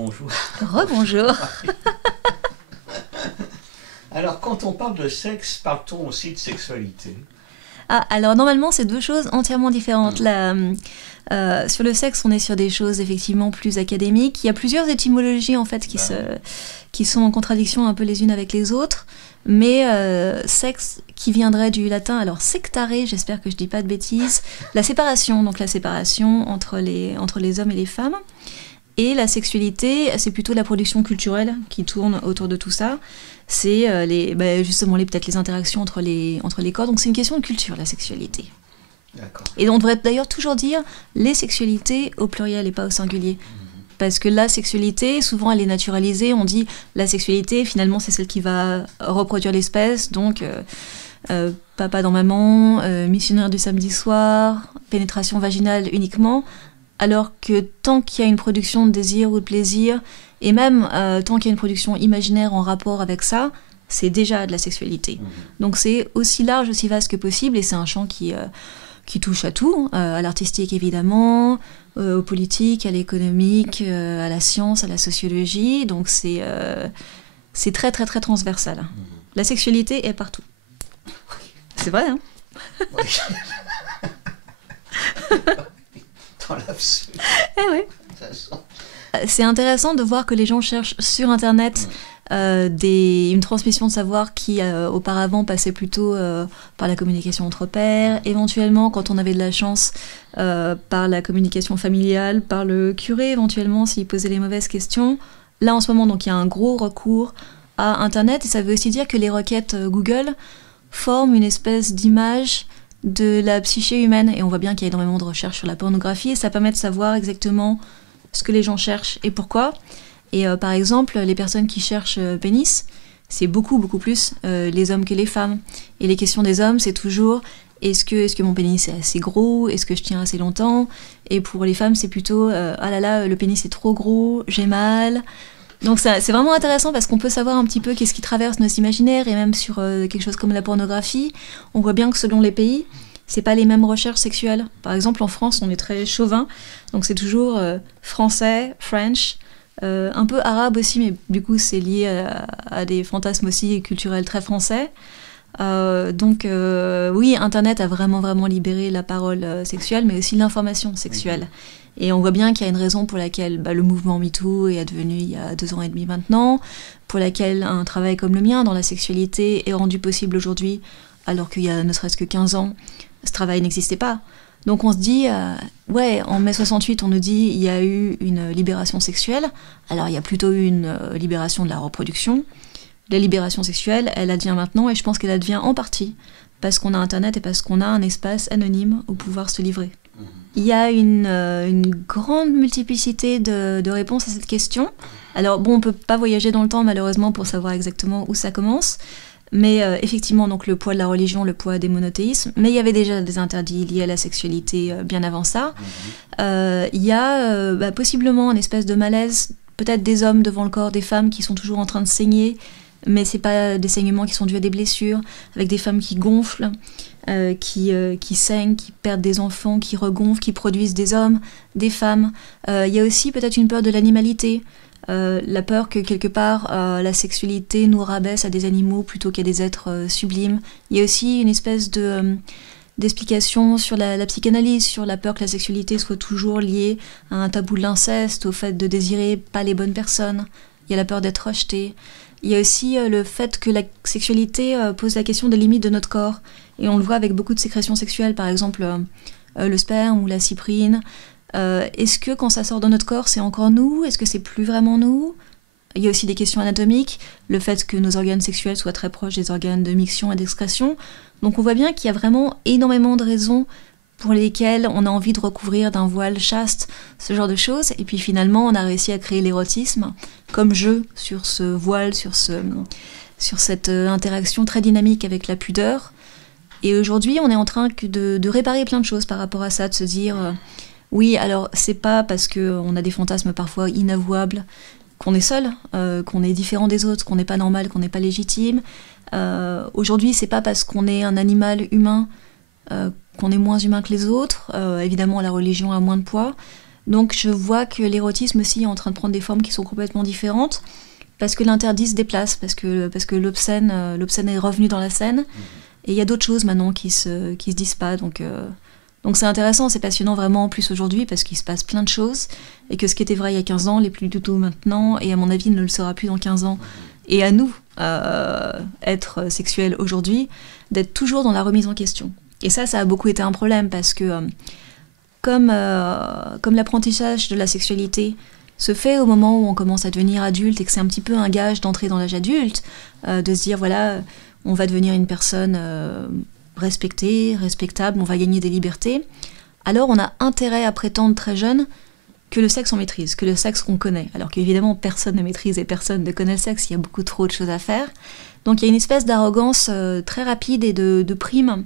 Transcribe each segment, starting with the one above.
rebonjour. Rebonjour. Alors, quand on parle de sexe, parle-t-on aussi de sexualité? Ah, alors normalement, c'est deux choses entièrement différentes. Sur le sexe, on est sur des choses effectivement plus académiques. Il y a plusieurs étymologies en fait qui sont en contradiction un peu les unes avec les autres. Mais sexe qui viendrait du latin, alors sectare, j'espère que je dis pas de bêtises, la séparation, donc la séparation entre les hommes et les femmes. Et la sexualité, c'est plutôt la production culturelle qui tourne autour de tout ça. C'est justement peut-être les interactions entre les corps. Donc c'est une question de culture, la sexualité. D'accord. Et on devrait d'ailleurs toujours dire les sexualités au pluriel et pas au singulier. Parce que la sexualité, souvent elle est naturalisée. On dit la sexualité, finalement c'est celle qui va reproduire l'espèce. Donc papa dans maman, missionnaire du samedi soir, pénétration vaginale uniquement. Alors que tant qu'il y a une production de désir ou de plaisir, et même tant qu'il y a une production imaginaire en rapport avec ça, c'est déjà de la sexualité. Donc c'est aussi large, aussi vaste que possible, et c'est un champ qui touche à tout, à l'artistique évidemment, au politique, à l'économique, à la science, à la sociologie, donc c'est très très très transversal. La sexualité est partout. C'est vrai, hein? Oui. Dans l'absolu. Eh oui. C'est intéressant de voir que les gens cherchent sur Internet une transmission de savoir qui auparavant passait plutôt par la communication entre pairs, éventuellement quand on avait de la chance par la communication familiale, par le curé éventuellement s'il posait les mauvaises questions. Là en ce moment donc il y a un gros recours à Internet et ça veut aussi dire que les requêtes Google forment une espèce d'image de la psyché humaine et on voit bien qu'il y a énormément de recherches sur la pornographie et ça permet de savoir exactement ce que les gens cherchent et pourquoi. Et par exemple, les personnes qui cherchent pénis, c'est beaucoup, beaucoup plus les hommes que les femmes. Et les questions des hommes, c'est toujours est-ce que mon pénis est assez gros? Est-ce que je tiens assez longtemps? Et pour les femmes, c'est plutôt ah là là, le pénis est trop gros, j'ai mal. Donc ça, c'est vraiment intéressant parce qu'on peut savoir un petit peu qu'est-ce qui traverse nos imaginaires et même sur quelque chose comme la pornographie. On voit bien que selon les pays, c'est pas les mêmes recherches sexuelles. Par exemple, en France, on est très chauvin, donc c'est toujours français, French, un peu arabe aussi, mais du coup, c'est lié à des fantasmes aussi culturels très français. Donc oui, Internet a vraiment, vraiment libéré la parole sexuelle, mais aussi l'information sexuelle. Et on voit bien qu'il y a une raison pour laquelle le mouvement MeToo est advenu il y a 2 ans et demi maintenant, pour laquelle un travail comme le mien dans la sexualité est rendu possible aujourd'hui, alors qu'il y a ne serait-ce que 15 ans, ce travail n'existait pas. Donc on se dit, ouais, en mai 68, on nous dit il y a eu une libération sexuelle, alors il y a plutôt eu une libération de la reproduction. La libération sexuelle, elle advient maintenant, et je pense qu'elle advient en partie parce qu'on a Internet et parce qu'on a un espace anonyme où pouvoir se livrer. Il y a une grande multiplicité de réponses à cette question. Alors bon, on ne peut pas voyager dans le temps malheureusement pour savoir exactement où ça commence, mais effectivement donc le poids de la religion, le poids des monothéismes, mais il y avait déjà des interdits liés à la sexualité bien avant ça. Il y a possiblement une espèce de malaise, peut-être des hommes devant le corps des femmes qui sont toujours en train de saigner, mais c'est pas des saignements qui sont dus à des blessures, avec des femmes qui gonflent, qui saignent, qui perdent des enfants, qui regonflent, qui produisent des hommes, des femmes. Il y a aussi peut-être une peur de l'animalité, la peur que quelque part la sexualité nous rabaisse à des animaux plutôt qu'à des êtres sublimes. Il y a aussi une espèce d'explication sur la psychanalyse, sur la peur que la sexualité soit toujours liée à un tabou de l'inceste, au fait de désirer pas les bonnes personnes. Il y a la peur d'être rejeté. Il y a aussi le fait que la sexualité pose la question des limites de notre corps. Et on le voit avec beaucoup de sécrétions sexuelles, par exemple le sperme ou la cyprine. Est-ce que quand ça sort de notre corps, c'est encore nous? Est-ce que c'est plus vraiment nous? Il y a aussi des questions anatomiques, le fait que nos organes sexuels soient très proches des organes de miction et d'excrétion. Donc on voit bien qu'il y a vraiment énormément de raisons pour lesquelles on a envie de recouvrir d'un voile chaste, ce genre de choses. Et puis finalement, on a réussi à créer l'érotisme comme jeu sur ce voile, sur cette interaction très dynamique avec la pudeur. Et aujourd'hui, on est en train de réparer plein de choses par rapport à ça, de se dire oui, alors c'est pas parce qu'on a des fantasmes parfois inavouables qu'on est seul, qu'on est différent des autres, qu'on n'est pas normal, qu'on n'est pas légitime. Aujourd'hui, c'est pas parce qu'on est un animal humain qu'on est moins humain que les autres. Évidemment, la religion a moins de poids. Donc je vois que l'érotisme aussi est en train de prendre des formes qui sont complètement différentes, parce que l'interdit se déplace, parce que l'obscène est revenu dans la scène, et il y a d'autres choses maintenant qui se disent pas, donc c'est intéressant, c'est passionnant vraiment en plus aujourd'hui, parce qu'il se passe plein de choses, et que ce qui était vrai il y a 15 ans l'est plus du tout maintenant, et à mon avis ne le sera plus dans 15 ans. Et à nous, être sexuels aujourd'hui, d'être toujours dans la remise en question. Et ça a beaucoup été un problème, parce que comme l'apprentissage de la sexualité se fait au moment où on commence à devenir adulte, et que c'est un petit peu un gage d'entrer dans l'âge adulte, de se dire, voilà, on va devenir une personne respectée, respectable, on va gagner des libertés, alors on a intérêt à prétendre très jeune que le sexe on maîtrise, que le sexe qu'on connaît, alors qu'évidemment personne ne maîtrise et personne ne connaît le sexe, il y a beaucoup trop de choses à faire. Donc il y a une espèce d'arrogance très rapide et de prime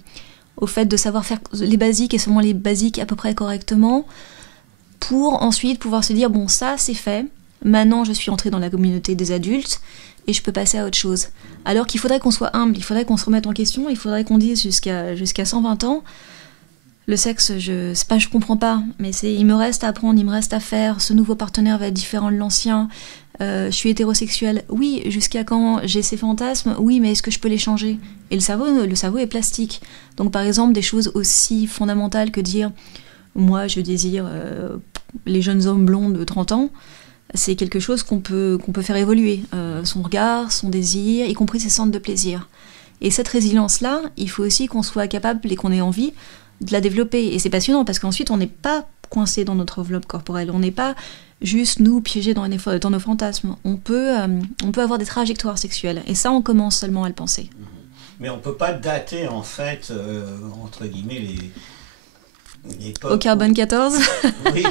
au fait de savoir faire les basiques, et seulement les basiques à peu près correctement, pour ensuite pouvoir se dire, bon, ça c'est fait, maintenant je suis entrée dans la communauté des adultes, et je peux passer à autre chose. Alors qu'il faudrait qu'on soit humble, il faudrait qu'on se remette en question, il faudrait qu'on dise jusqu'à 120 ans, le sexe, je comprends pas, mais il me reste à apprendre, il me reste à faire, ce nouveau partenaire va être différent de l'ancien, je suis hétérosexuelle, oui, jusqu'à quand j'ai ces fantasmes, oui, mais est-ce que je peux les changer? Et le cerveau est plastique. Donc par exemple, des choses aussi fondamentales que dire, moi je désire les jeunes hommes blonds de 30 ans, c'est quelque chose qu'on peut faire évoluer, son regard, son désir, y compris ses centres de plaisir. Et cette résilience-là, il faut aussi qu'on soit capable et qu'on ait envie de la développer. Et c'est passionnant, parce qu'ensuite on n'est pas coincé dans notre enveloppe corporelle, on n'est pas juste nous piégés dans nos fantasmes. On peut avoir des trajectoires sexuelles, et ça on commence seulement à le penser. Mais on ne peut pas dater en fait, entre guillemets, au carbone 14. Oui.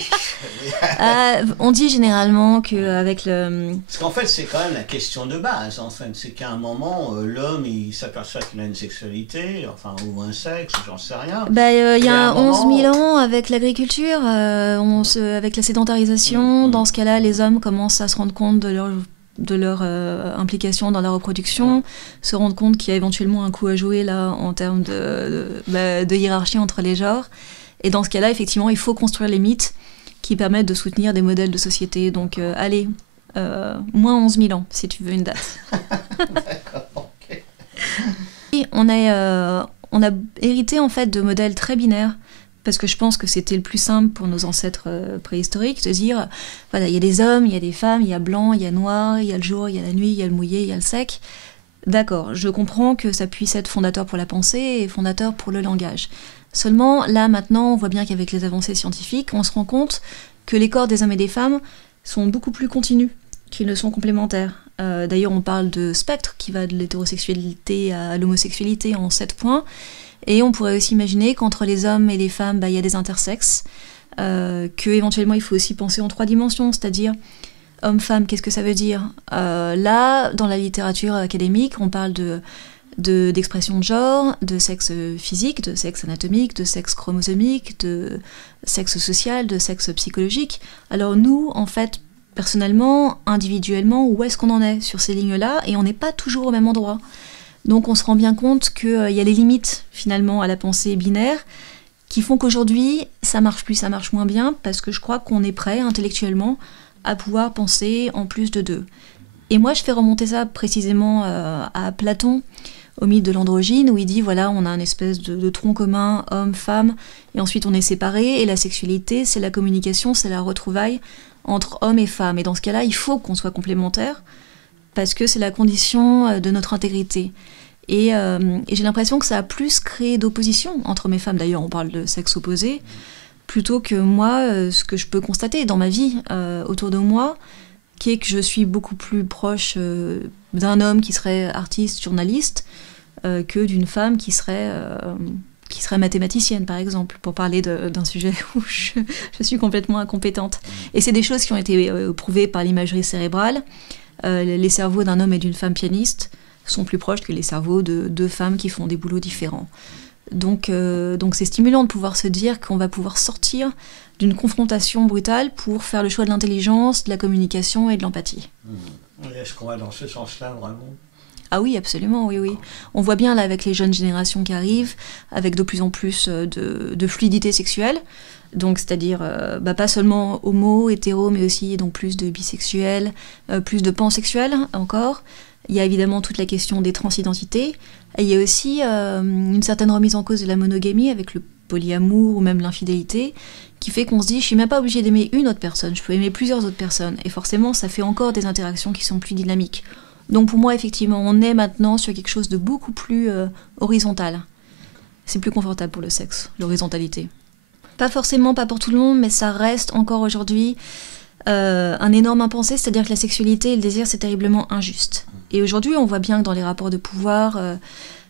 On dit généralement qu'avec le... Parce qu'en fait, c'est quand même la question de base, en fait. C'est qu'à un moment, l'homme, il s'aperçoit qu'il a une sexualité, enfin, ou un sexe, j'en sais rien. Il y a 11 000 ans, avec l'agriculture, avec la sédentarisation, dans ce cas-là, les hommes commencent à se rendre compte de leur implication dans la reproduction, se rendre compte qu'il y a éventuellement un coup à jouer là en termes de hiérarchie entre les genres. Et dans ce cas-là, effectivement, il faut construire les mythes qui permettent de soutenir des modèles de société. Donc, allez, moins 11 000 ans, si tu veux une date. D'accord, ok. Et on a hérité, en fait, de modèles très binaires, parce que je pense que c'était le plus simple pour nos ancêtres préhistoriques, de dire, voilà, il y a des hommes, il y a des femmes, il y a blanc, il y a noir, il y a le jour, il y a la nuit, il y a le mouillé, il y a le sec. D'accord, je comprends que ça puisse être fondateur pour la pensée et fondateur pour le langage. Seulement, là, maintenant, on voit bien qu'avec les avancées scientifiques, on se rend compte que les corps des hommes et des femmes sont beaucoup plus continus qu'ils ne sont complémentaires. D'ailleurs, on parle de spectre qui va de l'hétérosexualité à l'homosexualité en 7 points. Et on pourrait aussi imaginer qu'entre les hommes et les femmes, il y a des intersexes, qu'éventuellement il faut aussi penser en 3 dimensions, c'est-à-dire homme-femme, qu'est-ce que ça veut dire? Là, dans la littérature académique, on parle d'expression de genre, de sexe physique, de sexe anatomique, de sexe chromosomique, de sexe social, de sexe psychologique. Alors nous, en fait, personnellement, individuellement, où est-ce qu'on en est sur ces lignes-là? Et on n'est pas toujours au même endroit. Donc on se rend bien compte qu'il y a des limites, finalement, à la pensée binaire, qui font qu'aujourd'hui, ça marche plus, ça marche moins bien, parce que je crois qu'on est prêt, intellectuellement, à pouvoir penser en plus de 2. Et moi, je fais remonter ça précisément à Platon, au mythe de l'androgyne, où il dit, voilà, on a un espèce de tronc commun, homme, femme, et ensuite on est séparés, et la sexualité, c'est la communication, c'est la retrouvaille entre homme et femme. Et dans ce cas-là, il faut qu'on soit complémentaires, parce que c'est la condition de notre intégrité. Et j'ai l'impression que ça a plus créé d'opposition entre hommes et femmes. D'ailleurs, on parle de sexe opposé, plutôt que moi, ce que je peux constater dans ma vie autour de moi, qui est que je suis beaucoup plus proche d'un homme qui serait artiste, journaliste, que d'une femme qui serait mathématicienne, par exemple, pour parler d'un sujet où je suis complètement incompétente. Et c'est des choses qui ont été prouvées par l'imagerie cérébrale. Les cerveaux d'un homme et d'une femme pianiste sont plus proches que les cerveaux de 2 femmes qui font des boulots différents. Donc c'est stimulant de pouvoir se dire qu'on va pouvoir sortir d'une confrontation brutale pour faire le choix de l'intelligence, de la communication et de l'empathie. Est-ce qu'on va dans ce sens-là, vraiment? Ah oui, absolument, oui. On voit bien là avec les jeunes générations qui arrivent, avec de plus en plus de fluidité sexuelle, Donc, c'est-à-dire pas seulement homo, hétéro, mais aussi donc plus de bisexuels, plus de pansexuels encore. Il y a évidemment toute la question des transidentités. Et il y a aussi une certaine remise en cause de la monogamie avec le polyamour ou même l'infidélité, qui fait qu'on se dit je suis même pas obligé d'aimer une autre personne, je peux aimer plusieurs autres personnes. Et forcément, ça fait encore des interactions qui sont plus dynamiques. Donc pour moi, effectivement, on est maintenant sur quelque chose de beaucoup plus horizontal. C'est plus confortable pour le sexe, l'horizontalité. Pas forcément, pas pour tout le monde, mais ça reste encore aujourd'hui un énorme impensé, c'est-à-dire que la sexualité et le désir, c'est terriblement injuste. Et aujourd'hui, on voit bien que dans les rapports de pouvoir,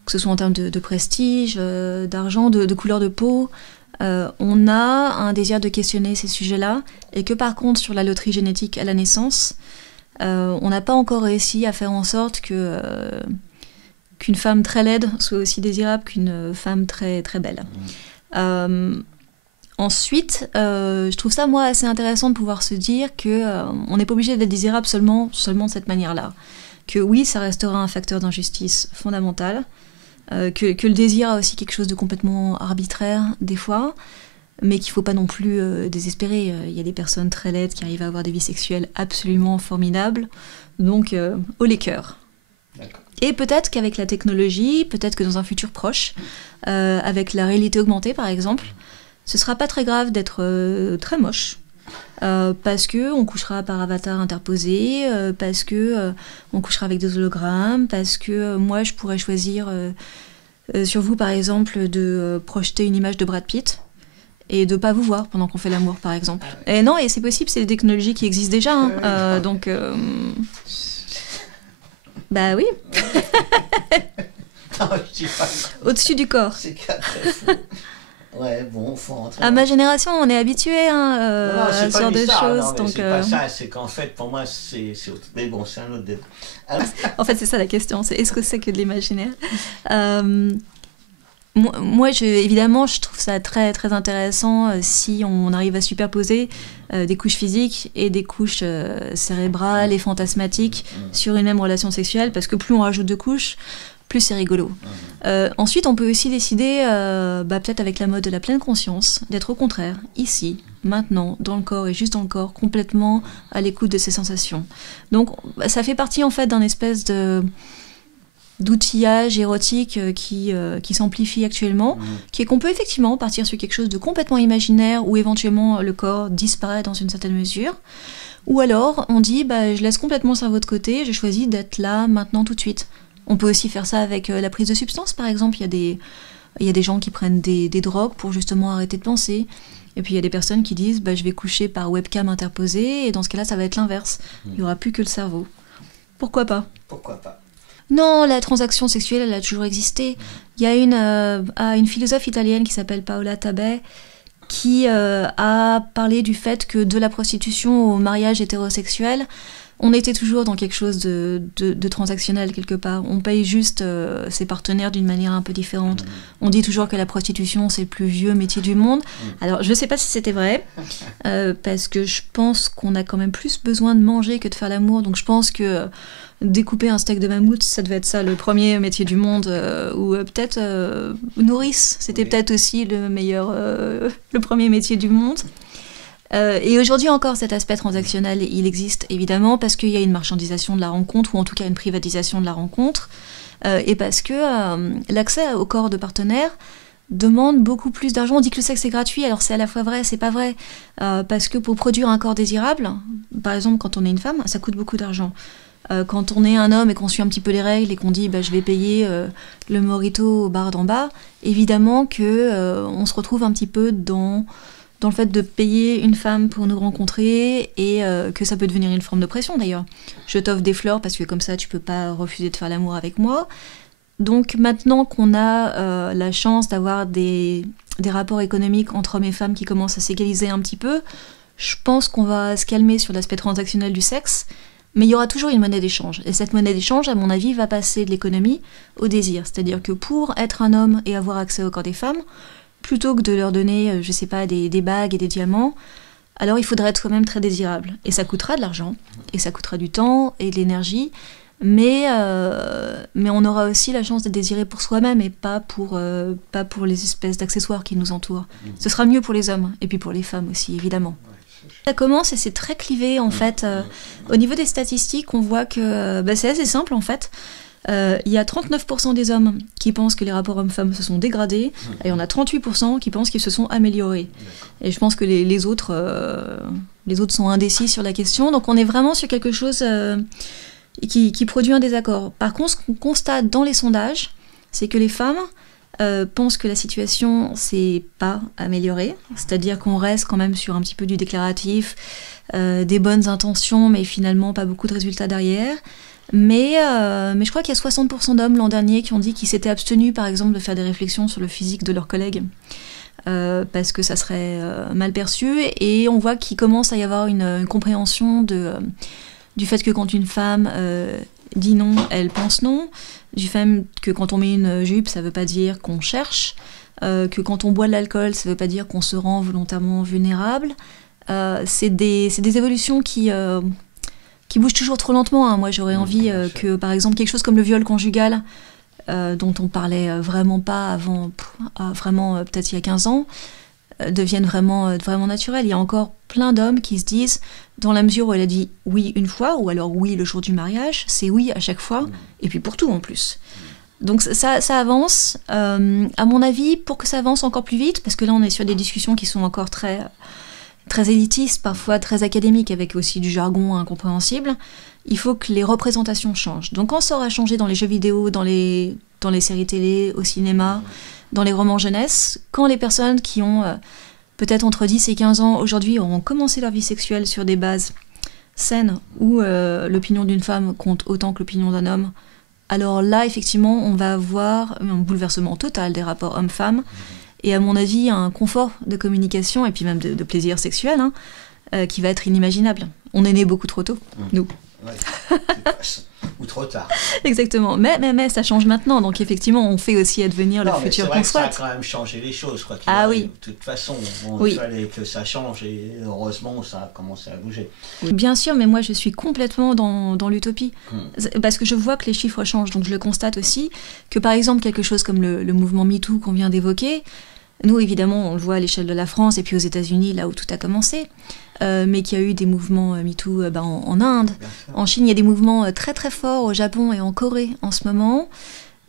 que ce soit en termes de prestige, d'argent, de couleur de peau, on a un désir de questionner ces sujets-là, et que par contre, sur la loterie génétique à la naissance, on n'a pas encore réussi à faire en sorte qu'une femme très laide soit aussi désirable qu'une femme très, très belle. Ensuite, je trouve ça, moi, assez intéressant de pouvoir se dire qu'on n'est pas obligé d'être désirable seulement de cette manière-là. Que oui, ça restera un facteur d'injustice fondamental, que le désir a aussi quelque chose de complètement arbitraire, des fois, mais qu'il ne faut pas non plus désespérer. Il y a des personnes très laides qui arrivent à avoir des vies sexuelles absolument formidables, donc haut les cœurs. Et peut-être qu'avec la technologie, peut-être que dans un futur proche, avec la réalité augmentée par exemple, ce sera pas très grave d'être très moche, parce qu'on couchera par avatar interposé, parce qu'on couchera avec des hologrammes, parce que moi je pourrais choisir sur vous par exemple de projeter une image de Brad Pitt et de pas vous voir pendant qu'on fait l'amour par exemple. Et non, et c'est possible, c'est des technologies qui existent déjà, hein, donc... Bah oui. Non, je dis pas. Au-dessus du corps. C'est très fou. Ouais, bon, faut rentrer. À ma génération, on est habitué à ce genre de choses. Non, donc, c'est pas ça, c'est qu'en fait, pour moi, c'est autre. Mais bon, c'est un autre débat. En fait, c'est ça la question, c'est est-ce que c'est que de l'imaginaire Moi, évidemment, je trouve ça très, très intéressant si on arrive à superposer des couches physiques et des couches cérébrales et fantasmatiques sur une même relation sexuelle, parce que plus on rajoute de couches, plus c'est rigolo. Ensuite, on peut aussi décider, peut-être avec la mode de la pleine conscience, d'être au contraire, ici, maintenant, dans le corps et juste dans le corps, complètement à l'écoute de ses sensations. Donc, ça fait partie en fait d'un espèce d'outillage érotique qui s'amplifie actuellement, qui est qu'on peut effectivement partir sur quelque chose de complètement imaginaire où éventuellement le corps disparaît dans une certaine mesure, ou alors on dit je laisse complètement le cerveau de côté, je choisis d'être là, maintenant, tout de suite. On peut aussi faire ça avec la prise de substances, par exemple. Il y a des gens qui prennent des drogues pour justement arrêter de penser. Et puis il y a des personnes qui disent je vais coucher par webcam interposée, et dans ce cas-là, ça va être l'inverse. Il n'y aura plus que le cerveau. Pourquoi pas ? Pourquoi pas ? Non, la transaction sexuelle, elle a toujours existé. Il y a une philosophe italienne qui s'appelle Paola Tabet qui a parlé du fait que de la prostitution au mariage hétérosexuel, on était toujours dans quelque chose de transactionnel quelque part. On paye juste ses partenaires d'une manière un peu différente. On dit toujours que la prostitution, c'est le plus vieux métier du monde. Alors, je ne sais pas si c'était vrai, parce que je pense qu'on a quand même plus besoin de manger que de faire l'amour. Donc, je pense que découper un steak de mammouth, ça devait être ça, le premier métier du monde. Ou peut-être nourrice, c'était peut-être aussi le premier métier du monde. Et aujourd'hui encore, cet aspect transactionnel, il existe évidemment parce qu'il y a une marchandisation de la rencontre, ou en tout cas une privatisation de la rencontre, et parce que l'accès au corps de partenaire demande beaucoup plus d'argent. On dit que le sexe est gratuit, alors c'est à la fois vrai, c'est pas vrai, parce que pour produire un corps désirable, par exemple quand on est une femme, ça coûte beaucoup d'argent. Quand on est un homme et qu'on suit un petit peu les règles et qu'on dit je vais payer le mojito au bar d'en bas, évidemment que on se retrouve un petit peu dans le fait de payer une femme pour nous rencontrer, et que ça peut devenir une forme de pression d'ailleurs. Je t'offre des fleurs parce que comme ça tu peux pas refuser de faire l'amour avec moi. Donc maintenant qu'on a la chance d'avoir des rapports économiques entre hommes et femmes qui commencent à s'égaliser un petit peu, je pense qu'on va se calmer sur l'aspect transactionnel du sexe, mais il y aura toujours une monnaie d'échange. Et cette monnaie d'échange, à mon avis, va passer de l'économie au désir. C'est-à-dire que pour être un homme et avoir accès au corps des femmes, plutôt que de leur donner, je sais pas, des bagues et des diamants, alors il faudrait être quand même très désirable. Et ça coûtera de l'argent, et ça coûtera du temps et de l'énergie, mais on aura aussi la chance d'être désiré pour soi-même et pas pour les espèces d'accessoires qui nous entourent. Ce sera mieux pour les hommes et puis pour les femmes aussi, évidemment. Ça commence et c'est très clivé en fait. Au niveau des statistiques, on voit que c'est assez simple en fait. Il y a 39% des hommes qui pensent que les rapports hommes-femmes se sont dégradés et on a 38% qui pensent qu'ils se sont améliorés. Et je pense que les autres sont indécis sur la question. Donc on est vraiment sur quelque chose qui produit un désaccord. Par contre, ce qu'on constate dans les sondages, c'est que les femmes pensent que la situation s'est pas améliorée, c'est-à-dire qu'on reste quand même sur un petit peu du déclaratif, des bonnes intentions, mais finalement pas beaucoup de résultats derrière. Mais je crois qu'il y a 60% d'hommes l'an dernier qui ont dit qu'ils s'étaient abstenus, par exemple, de faire des réflexions sur le physique de leurs collègues, parce que ça serait mal perçu, et on voit qu'il commence à y avoir une compréhension du fait que quand une femme dit non, elle pense non, du fait que quand on met une jupe, ça veut pas dire qu'on cherche, que quand on boit de l'alcool, ça veut pas dire qu'on se rend volontairement vulnérable. C'est des évolutions qui bougent toujours trop lentement, hein. Moi, j'aurais envie que, par exemple, quelque chose comme le viol conjugal, dont on parlait vraiment pas avant, vraiment peut-être il y a 15 ans, deviennent vraiment naturels. Il y a encore plein d'hommes qui se disent, dans la mesure où elle a dit oui une fois, ou alors oui le jour du mariage, c'est oui à chaque fois, et puis pour tout en plus. Donc ça avance. À mon avis, pour que ça avance encore plus vite, parce que là on est sur des discussions qui sont encore très élitistes, parfois très académiques, avec aussi du jargon incompréhensible, il faut que les représentations changent. Donc quand ça aura changé dans les jeux vidéo, dans les séries télé, au cinéma, dans les romans jeunesse, quand les personnes qui ont peut-être entre 10 et 15 ans aujourd'hui auront commencé leur vie sexuelle sur des bases saines où l'opinion d'une femme compte autant que l'opinion d'un homme, alors là, effectivement, on va avoir un bouleversement total des rapports hommes-femmes et à mon avis, un confort de communication et puis même de plaisir sexuel qui va être inimaginable. On est nés beaucoup trop tôt, nous. Ouais, ou trop tard. Exactement, mais ça change maintenant, donc effectivement on fait aussi advenir le futur qu'on souhaite. Ça a quand même changé les choses, quoi. Oui. De toute façon, il fallait que ça change et heureusement ça a commencé à bouger. Oui. Bien sûr, mais moi je suis complètement dans l'utopie, parce que je vois que les chiffres changent, donc je le constate aussi, que par exemple quelque chose comme le mouvement MeToo qu'on vient d'évoquer, nous évidemment on le voit à l'échelle de la France et puis aux États-Unis là où tout a commencé, mais qu'il y a eu des mouvements MeToo en Inde, en Chine, il y a des mouvements très très forts au Japon et en Corée en ce moment.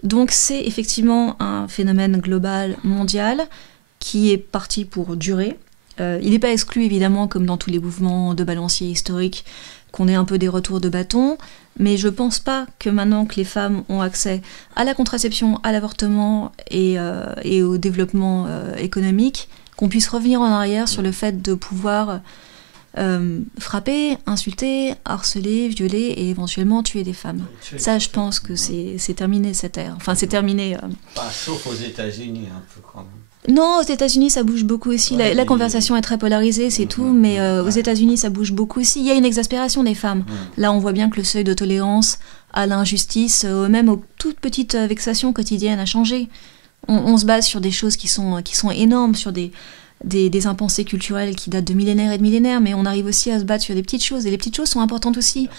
Donc c'est effectivement un phénomène global, mondial, qui est parti pour durer. Il n'est pas exclu évidemment, comme dans tous les mouvements de balancier historiques, qu'on ait un peu des retours de bâton, mais je pense pas que maintenant que les femmes ont accès à la contraception, à l'avortement et au développement économique, qu'on puisse revenir en arrière sur le fait de pouvoir frapper, insulter, harceler, violer et éventuellement tuer des femmes. Ça, je pense que c'est terminé cette ère. Enfin, c'est terminé. Sauf aux États-Unis, un peu quand même. Non, aux États-Unis, ça bouge beaucoup aussi. La conversation est très polarisée, c'est tout, mais aux États-Unis, ça bouge beaucoup aussi. Il y a une exaspération des femmes. Là, on voit bien que le seuil de tolérance à l'injustice, même aux toutes petites vexations quotidiennes, a changé. On se base sur des choses qui sont énormes, sur des impensés culturels qui datent de millénaires et de millénaires, mais on arrive aussi à se battre sur des petites choses, et les petites choses sont importantes aussi.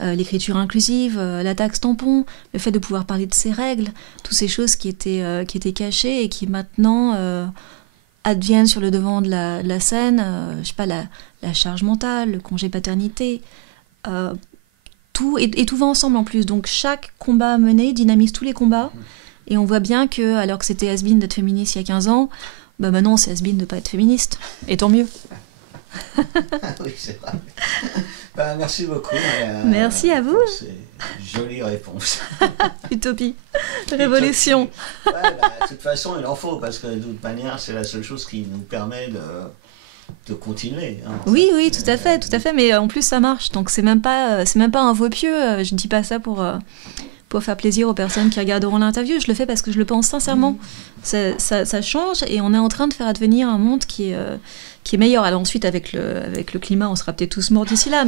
L'écriture inclusive, la taxe tampon, le fait de pouvoir parler de ses règles, toutes ces choses qui étaient cachées et qui maintenant adviennent sur le devant de la scène, je sais pas, la charge mentale, le congé paternité, tout, et tout va ensemble en plus. Donc chaque combat mené dynamise tous les combats, et on voit bien que, alors que c'était has-been d'être féministe il y a 15 ans, maintenant c'est has-been de ne pas être féministe, et tant mieux. Oui, c'est vrai. Merci beaucoup. Merci à vous. C'est une jolie réponse. Utopie. Révolution. De toute façon, il en faut, parce que de toute manière, c'est la seule chose qui nous permet de continuer. Oui, tout à fait, mais en plus ça marche, donc c'est même pas un vœu pieux, je dis pas ça pour faire plaisir aux personnes qui regarderont l'interview, je le fais parce que je le pense sincèrement. Ça change et on est en train de faire advenir un monde qui est meilleur. Alors ensuite, avec le climat, on sera peut-être tous morts d'ici là,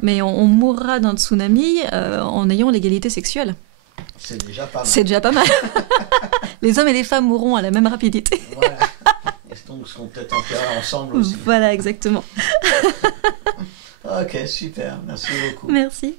mais on mourra d'un tsunami en ayant l'égalité sexuelle. C'est déjà pas mal. C'est déjà pas mal. Les hommes et les femmes mourront à la même rapidité. Voilà. Et donc, seront peut-être enterrés ensemble aussi. Voilà, exactement. Ok, super. Merci beaucoup. Merci.